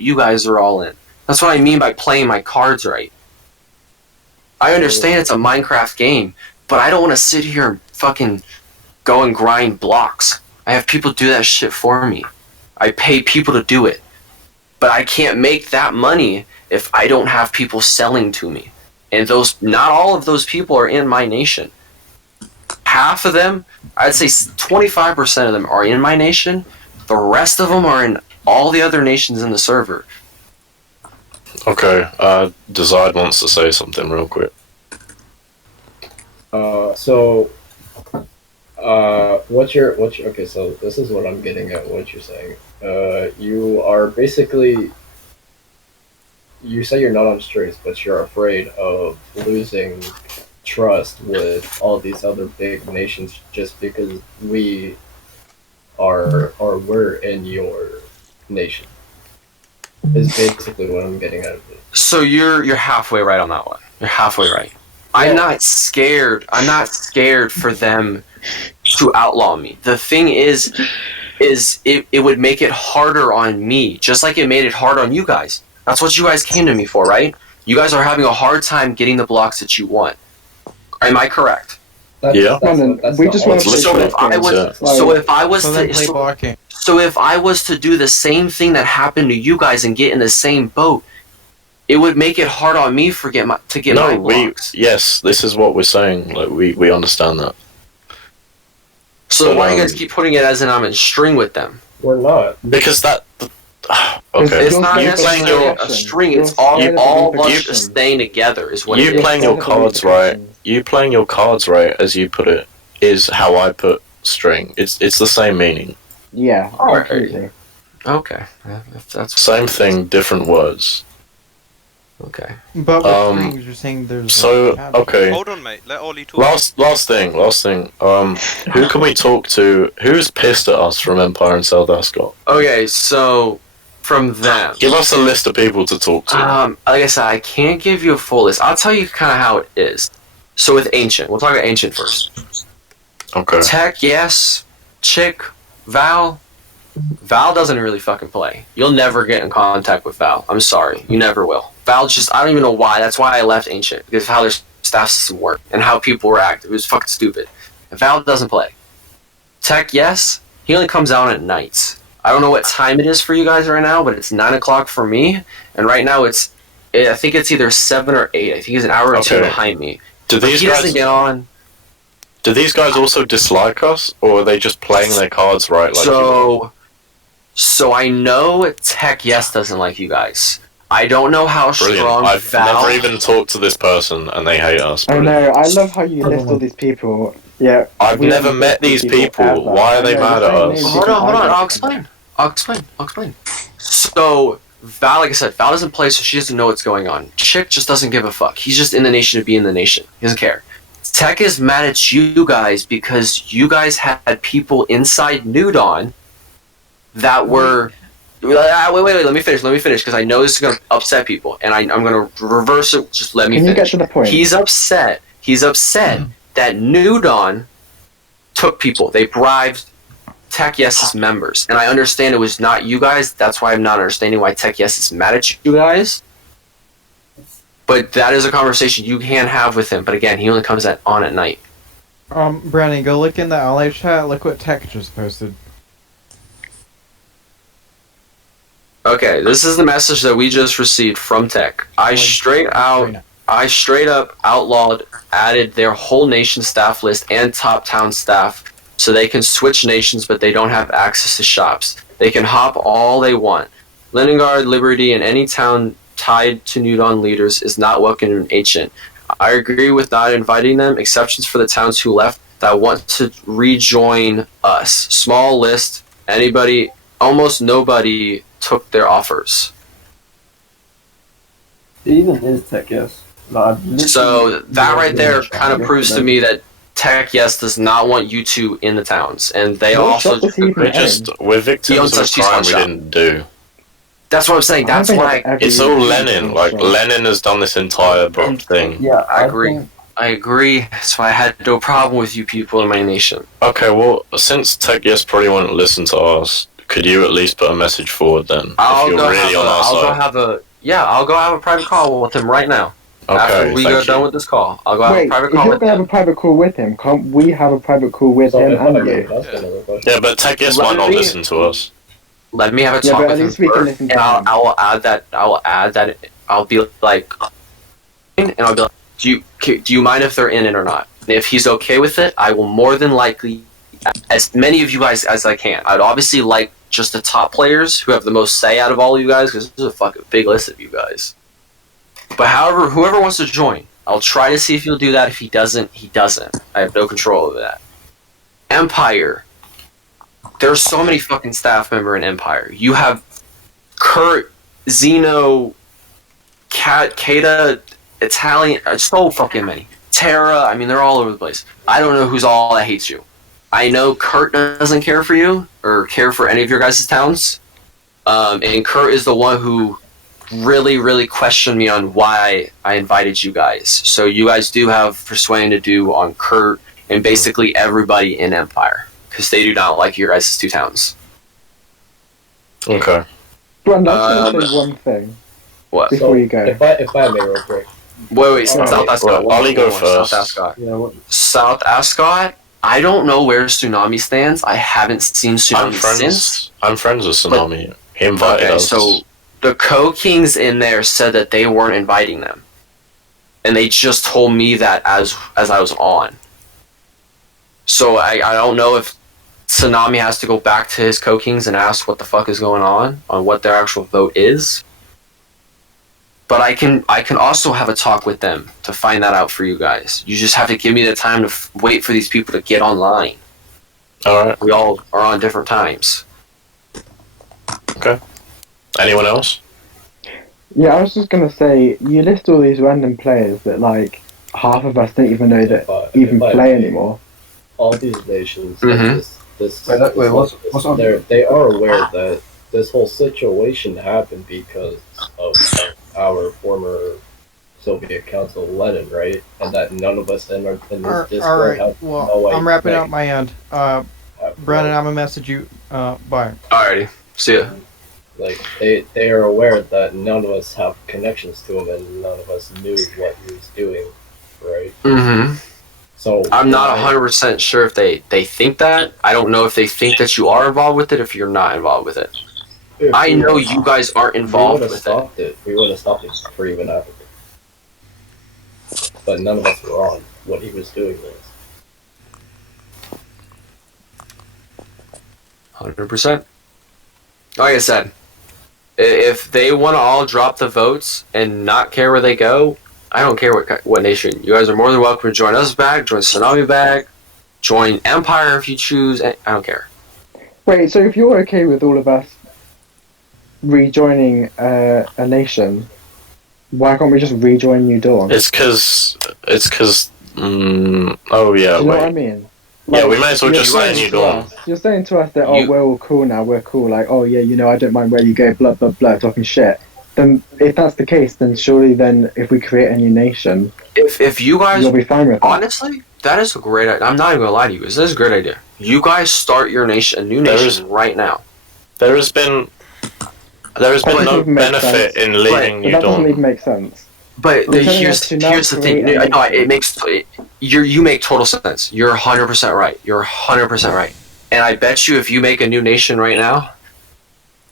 boat you guys are all in. That's what I mean by playing my cards right. I understand it's a Minecraft game, but I don't want to sit here and fucking go and grind blocks. I have people do that shit for me. I pay people to do it. But I can't make that money if I don't have people selling to me. And not all of those people are in my nation. Half of them, I'd say 25% of them are in my nation. The rest of them are in all the other nations in the server. Okay, Desire wants to say something real quick. okay, so this is what I'm getting at, what you're saying. You are basically, you say you're not on strings, but you're afraid of losing trust with all these other big nations just because we're in your nation. Is basically what I'm getting out of it. So you're halfway right on that one. You're halfway right. I'm not scared. I'm not scared for them to outlaw me. The thing is it would make it harder on me, just like it made it hard on you guys. That's what you guys came to me for, right? You guys are having a hard time getting the blocks that you want. Am I correct? Yeah. We just want to So if I was to do the same thing that happened to you guys and get in the same boat, it would make it hard on me to get my blocks. Yes, this is what we're saying. Like we understand that. So why do you guys keep putting it as in I'm in string with them? We're not. Because that. Okay. It's not necessarily a string. It's all bunch of staying together. Is what you playing your cards right. You playing your cards right, as you put it, is how I put string. It's the same meaning. Yeah. Okay. Okay. That's same thing, different words. Okay. But with strings, you're saying there's. So okay. Hold on, mate. Let Ollie talk. Last thing. Who can we talk to? Who's pissed at us from Empire and Seldascott? Okay, so from them. Give us a list of people to talk to. Like I said, I can't give you a full list. I'll tell you kind of how it is. So with Ancient, we'll talk about Ancient first. Okay. Tech, yes. Chick, Val. Val doesn't really fucking play. You'll never get in contact with Val. I'm sorry. You never will. Val just, I don't even know why. That's why I left Ancient. Because of how their staff system worked. And how people react. It was fucking stupid. And Val doesn't play. Tech, yes. He only comes out at nights. I don't know what time it is for you guys right now, but it's 9 o'clock for me. And right now I think it's either 7 or 8. I think he's an hour or two behind me. He doesn't get on. Do these guys also dislike us, or are they just playing their cards right? Like so I know Tech Yes doesn't like you guys. I don't know how strong I've Val... never even talked to this person, and they hate us. I know. I love how you list all these people. Yeah. I've never met these people. Why are they mad at us? Hold on. I'll explain. So Val, like I said, Val doesn't play, so she doesn't know what's going on. Chick just doesn't give a fuck. He's just in the nation to be in the nation. He doesn't care. Tech is mad at you guys because you guys had people inside NewDawn that were... Wait, let me finish, because I know this is going to upset people, and I'm going to reverse it. Just let me finish. Can you get to the point? He's upset that NewDawn took people. They bribed Tech Yes's members. And I understand it was not you guys. That's why I'm not understanding why Tech Yes is mad at you guys. But that is a conversation you can have with him. But again, he only comes on at night. Brandon, go look in the ally chat. Look what Tech just posted. Okay, this is the message that we just received from Tech. I straight up outlawed, added their whole nation staff list and top town staff so they can switch nations, but they don't have access to shops. They can hop all they want. Leningrad, Liberty, and any town tied to NewDawn leaders is not welcome in Ancient. I agree with not inviting them, exceptions for the towns who left that want to rejoin us. Small list, anybody, almost nobody took their offers. It even is Tech Yes. So that right there kind of proves to me that Tech Yes does not want you two in the towns, and they also we're victims of a crime we didn't do. That's what I'm saying. That's why it's all Lenin. Like Lenin has done this entire thing. Yeah, I agree. That's why I had no problem with you people in my nation. Okay, well, since Tech Yes probably won't listen to us, could you at least put a message forward then? I'll if you're go really on our I'll go side. I'll go have a private call with him right now. Okay, After we thank go you. done with this call, I'll go have a Wait, private if call you're with gonna have a him. private call with him, can't we have a private call with So him if I and can you? ask another question. Yeah, but Techius might not listen to us. Let me have a Yeah, talk but at with him least we can first, listen and to him. I will add that. I'll be like, and I'll be like, do you mind if they're in it or not? And if he's okay with it, I will more than likely, as many of you guys as I can. I'd obviously like just the top players who have the most say out of all of you guys, because this is a fucking big list of you guys. But however, whoever wants to join, I'll try to see if he'll do that. If he doesn't, he doesn't. I have no control over that. Empire. There's so many fucking staff member in Empire. You have Kurt, Zeno, Kata, Italian, so fucking many. Terra, I mean, they're all over the place. I don't know who's all that hates you. I know Kurt doesn't care for you, or care for any of your guys' towns. And Kurt is the one who really, really questioned me on why I invited you guys. So you guys do have persuading to do on Kurt and basically everybody in Empire. Because they do not like your guys' two towns. Okay. Brandon, I just want to say one thing What? before you go. If I may real quick. Wait, South Ascot. Well, Ollie go South first. Ascot. Yeah, what? South Ascot, I don't know where Tsunami stands. I haven't seen Tsunami since. I'm friends with Tsunami. He invited Okay, us. so the Co-Kings in there said that they weren't inviting them. And they just told me that as I was on. So I don't know if Tsunami has to go back to his Co-Kings and ask what the fuck is going on what their actual vote is. But I can also have a talk with them to find that out for you guys. You just have to give me the time to wait for these people to get online. Alright. We all are on different times. Okay. Anyone else? Yeah, I was just gonna say, you list all these random players that like half of us don't even know that even play anymore. All these nations, Mhm. What's on? they are aware that this whole situation happened because of our former Soviet Council, Lenin, right? And that none of us in this Discord Alright, have well, no way. I'm wrapping up my end. have Brandon, no- I'm gonna message you. Bye. Alrighty. See ya. Like they are aware that none of us have connections to him, and none of us knew what he was doing, right? Mm-hmm. So I'm not 100% sure if they think that. I don't know if they think that you are involved with it if you're not involved with it. if I we know were- you guys aren't we involved would have with it. stopped it. We would have stopped it before even happened. But none of us were on what he was doing was. 100%. Like I said, if they want to all drop the votes and not care where they go, I don't care what nation. You guys are more than welcome to join us back, join Tsunami back, join Empire if you choose. I don't care. Wait, so if you're okay with all of us rejoining a nation, why can't we just rejoin New Dawn? It's cause. Oh yeah. Do you know what I Wait. mean? Yeah, we may as well you're just say saying New to Dawn. us- You're saying to us that, You- we're all cool now, we're cool, like, oh yeah, I don't mind where you go, blah, blah, blah, talking shit. Then, if that's the case, then surely then, if we create a new nation, If you guys you'll be fine with that. honestly, that is a great idea. I'm not even gonna lie to you. This is a great idea. You guys start your nation, a new There nation right now. There has been doesn't no even make benefit sense. in Right, leaving But New that doesn't even Dawn. make sense. But You're telling here's us to now the thing. create a No, nation. it makes you make total sense. You're 100% right. You're 100% right. And I bet you, if you make a new nation right now,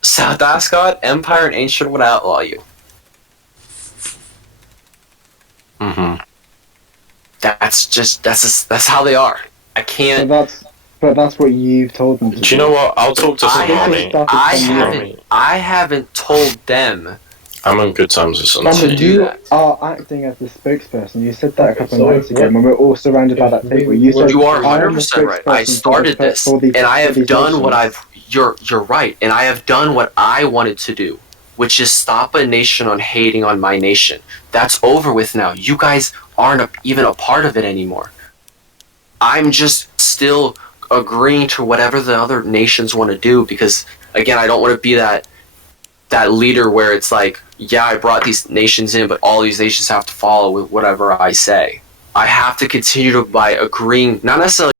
South Ascot, Empire, and Ancient would outlaw you. Mm-hmm. That's how they are. I can't. But that's what you've told them to Do you know what? I'll talk to I Tsunami. I haven't told them. I'm on good terms with Brandon, Tsunami. do you that. are acting as the spokesperson. You said that a Okay, couple so of nights if ago what- when we were all surrounded by that if we- table. You said You are "I am the 100% right. I spokesperson started for this, these- and I for have these done what nations." You're right, and I have done what I wanted to do, which is stop a nation on hating on my nation. That's over with now. You guys aren't even a part of it anymore. I'm just still agreeing to whatever the other nations want to do because, again, I don't want to be that leader where it's like, yeah, I brought these nations in, but all these nations have to follow with whatever I say. I have to continue by agreeing, not necessarily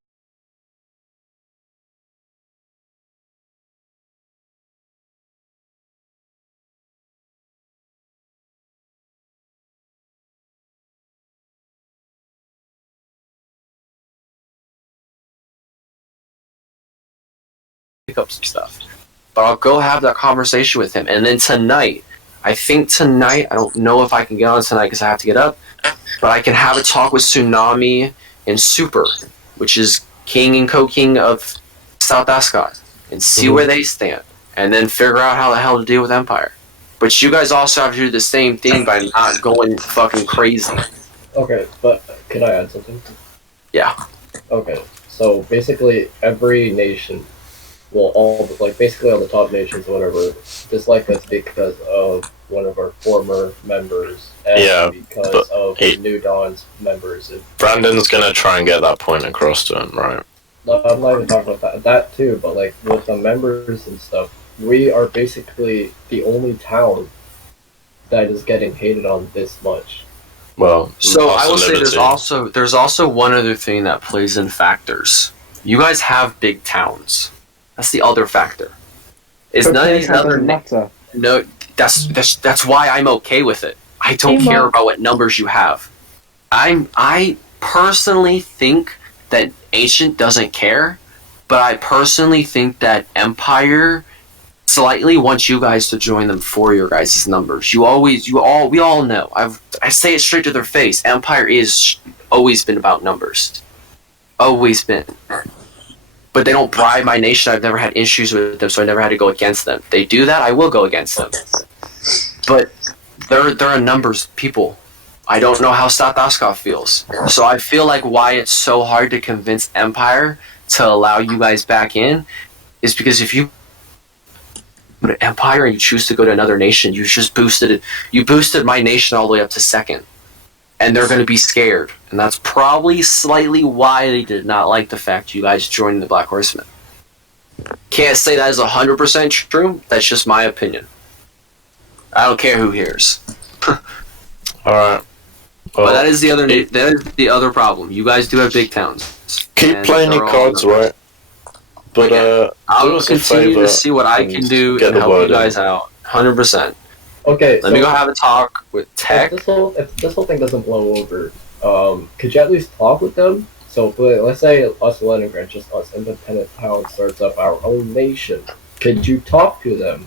pick up some stuff. But I'll go have that conversation with him. And then tonight, I don't know if I can get on tonight because I have to get up, but I can have a talk with Tsunami and Super, which is king and co-king of South Ascot, and see where they stand, and then figure out how the hell to deal with Empire. But you guys also have to do the same thing by not going fucking crazy. Okay, but can I add something? Yeah. Okay, so basically every nation, well, basically all the top nations, whatever, dislike us because of one of our former members, and because of New Dawn's members. Brandon's gonna try and get that point across to him, right? No, I'm not even talking about that too, but like with the members and stuff, we are basically the only town that is getting hated on this much. Well, so I will say there's also one other thing that plays in factors. You guys have big towns. That's the other factor. It's none of these other matter. No, that's why I'm okay with it. I don't care about what numbers you have. I personally think that Ancient doesn't care, but I personally think that Empire slightly wants you guys to join them for your guys' numbers. We all know. I say it straight to their face. Empire is always been about numbers. Always been. But they don't bribe my nation. I've never had issues with them, so I never had to go against them. They do that, I will go against them. But they're a numbers people. I don't know how South Ascot feels. So I feel like why it's so hard to convince Empire to allow you guys back in is because if you go to Empire and you choose to go to another nation, you just boosted my nation all the way up to second. And they're going to be scared. And that's probably slightly why they did not like the fact you guys joined the Black Horsemen. Can't say that is 100% true. That's just my opinion. I don't care who hears. Alright. Well, but that is the other problem. You guys do have big towns. Keep playing your cards right. But I'll continue to see what I can do and help you guys out. 100%. Okay, Let me go have a talk with Tech. If this whole thing doesn't blow over, could you at least talk with them? So, let's say us Leningrad, just us independent town, starts up our own nation. Could you talk to them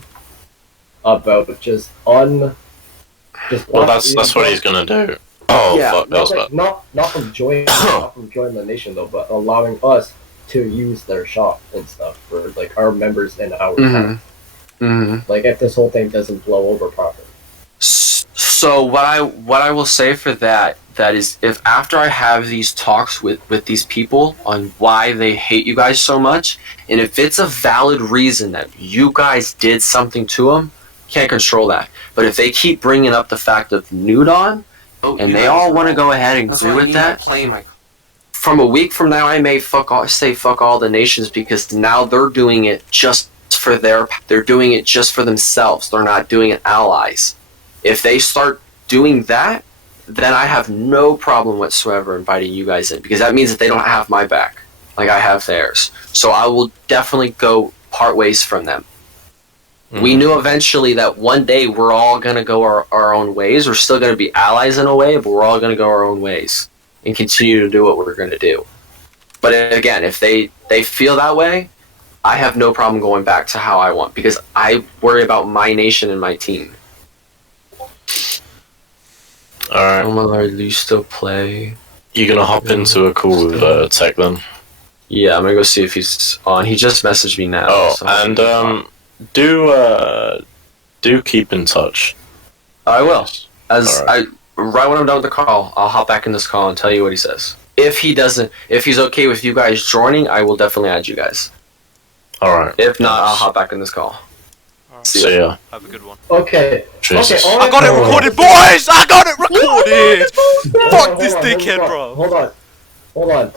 about well, that's what he's gonna do. Oh, yeah, fuck, that was bad. Not from joining the nation though, but allowing us to use their shop and stuff for like our members in our town. Like if this whole thing doesn't blow over properly. So what I will say for that is if after I have these talks with these people on why they hate you guys so much, and if it's a valid reason that you guys did something to them, can't control that. But if they keep bringing up the fact of NewDawn, and they all want to go ahead and agree with that, from a week from now I may fuck all the nations because now they're doing it just for they're doing it just for themselves. They're not doing it allies. If they start doing that, then I have no problem whatsoever inviting you guys in because that means that they don't have my back like I have theirs. So I will definitely go part ways from them. We knew eventually that one day we're all going to go our own ways. We're still going to be allies in a way, but we're all going to go our own ways and continue to do what we're going to do. But again, if they feel that way, I have no problem going back to how I want because I worry about my nation and my team. Alright. Oh my lord, do you still play? You gonna hop into a call with Tech then? Yeah, I'm gonna go see if he's on. He just messaged me now. Oh, so and do keep in touch. I will. Right when I'm done with the call, I'll hop back in this call and tell you what he says. If he's okay with you guys joining, I will definitely add you guys. Alright. If not, I'll hop back in this call. Right. See ya. Have a good one. Okay. Jesus. Okay. I got it recorded, boys! I got it recorded! Fuck this dickhead, bro. Hold on.